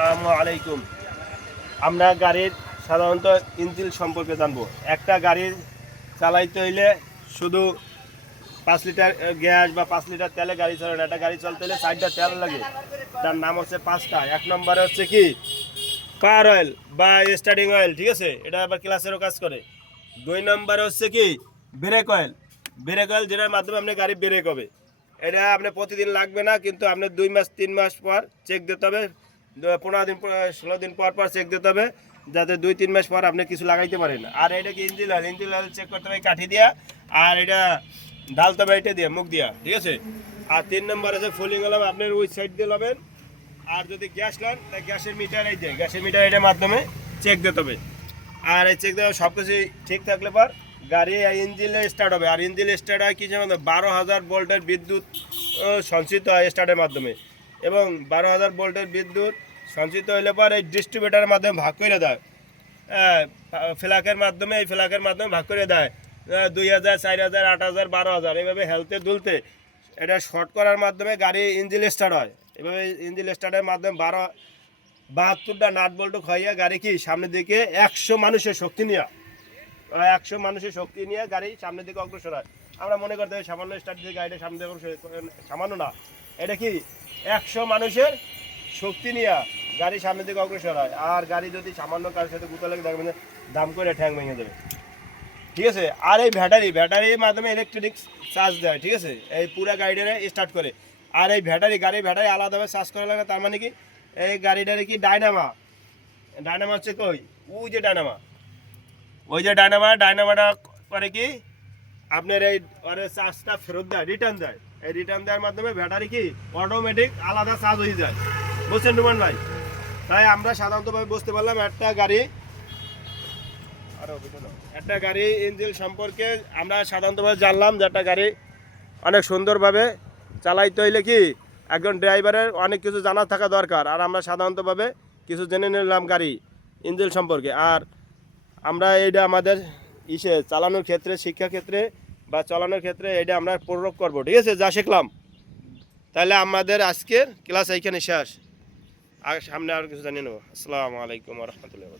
আসসালামু আলাইকুম। আমরা গাড়ির সাধারণত ইঞ্জিন সম্পর্কে জানবো। একটা গাড়ি চালাইতে হইলে শুধু 5 লিটার গ্যাস বা 5 লিটার তেলে গাড়ি চলে না। একটা গাড়ি চলতে হলে 4টা তেল লাগে, তার নাম হচ্ছে 5টা। 1 নম্বরে হচ্ছে কি কার অয়েল বা স্টার্টিং অয়েল, ঠিক আছে, এটা আবার ক্লাসেরও কাজ করে। 2 নম্বরে হচ্ছে কি ব্রেক অয়েল। ব্রেক অয়েল যেটার মাধ্যমে আপনি গাড়ি ব্রেক হবে। এটা আপনি প্রতিদিন লাগবে না, কিন্তু আপনি 2 মাস 3 মাস পর চেক দিতে হবে। 15 দিন 16 দিন পর পর চেক দিতে হবে, যাতে 2-3 মাস পর আপনি কিছু লাগাইতে পারেন। আর এটা কি engine oil. Engine oil check করতে হবে কাঠি দিয়া, আর এটা ঢালতে হবে এটা দিয়ে, মুখ দিয়া, ঠিক আছে। আর 3 নম্বর আছে ফুলিং হলাম, আপনার ওই সাইড দিয়ে লবেন। আর যদি গ্যাস নেন তাই গ্যাসের মিটার এই দিয়ে, গ্যাসের মিটার এটার মাধ্যমে চেক দিতে হবে। আর এই চেক দেওয়া সব কিছু ঠিক থাকলে পর গাড়ি ইঞ্জিনে স্টার্ট হবে। আর ইঞ্জিন স্টার্ট হয় কিছু 12,000 ভোল্টের বিদ্যুৎ সঞ্চিত হয় স্টার্টের মাধ্যমে। এবং 12,000 ভোল্টের বিদ্যুৎ সঞ্চিত হইলে পর এই ডিস্ট্রিবিউটারের মাধ্যমে ভাগ করে দেয়, ফ্ল্যাগের মাধ্যমে, এই ফ্ল্যাগের মাধ্যমে ভাগ করে দেয় 2,000, 4,000, 8,000, 12,000 এইভাবে হেলতে দুলতে এটা শর্ট করার মাধ্যমে গাড়ি ইঞ্জিন স্টার্ট হয়। এভাবে ইঞ্জিন স্টার্টের মাধ্যমে 72টা নাট বল্টু খাইয়া গাড়ি কি সামনের দিকে 100 মানুষের শক্তি নিয়ে, 100 মানুষের শক্তি নিয়ে গাড়ি সামনের দিকে অগ্রসর হয়। আমরা মনে করতে হবে সামান্য স্টার্ট দিয়ে গাড়িটা সামনে দিকে সামান্য না, এটা কি 100 মানুষের শক্তি নিয়ে গাড়ি সামনের দিকে অগ্রসর হয়। আর গাড়ি যদি সামান্য কারোর সাথে গুতা লাগে দেখবেন দাম করে ঠ্যাং ভেঙে দেবে, ঠিক আছে। আর এই ব্যাটারির মাধ্যমে ইলেকট্রিক চার্জ দেয়, ঠিক আছে, এই পুরো গাড়িটারে স্টার্ট করে। আর এই গাড়ি আলাদাভাবে চার্জ করা লাগে। তার মানে কি এই গাড়িটারে কি ডায়নামা হচ্ছে কই ওই যে ডায়নামাটা করে কি আপনার এই চার্জটা ফেরত দেয়, রিটার্ন দেয়। এই রিটার্ন দেওয়ার মাধ্যমে ব্যাটারি কি অটোমেটিক আলাদা চার্জ হয়ে যায়, বুঝছেন রুমান ভাই? তাই আমরা সাধারণতভাবে বুঝতে পারলাম একটা গাড়ি ইঞ্জিন সম্পর্কে আমরা সাধারণতভাবে জানলাম যে একটা গাড়ি অনেক সুন্দরভাবে চালাইতে হইলে কি একজন ড্রাইভারের অনেক কিছু জানা থাকা দরকার। আর আমরা সাধারণতভাবে কিছু জেনে নিলাম গাড়ি ইঞ্জিন সম্পর্কে। আর আমরা এইটা আমাদের চালানোর ক্ষেত্রে, শিক্ষা ক্ষেত্রে বা চালানোর ক্ষেত্রে এটা আমরা প্রয়োগ করবো, ঠিক আছে, যা শিখলাম। তাহলে আমাদের আজকের ক্লাস এইখানে শেষ। আর সামনে আর কিছু জানিয়ে নেবো। আসসালামু আলাইকুম ওয়া রাহমাতুল্লাহি।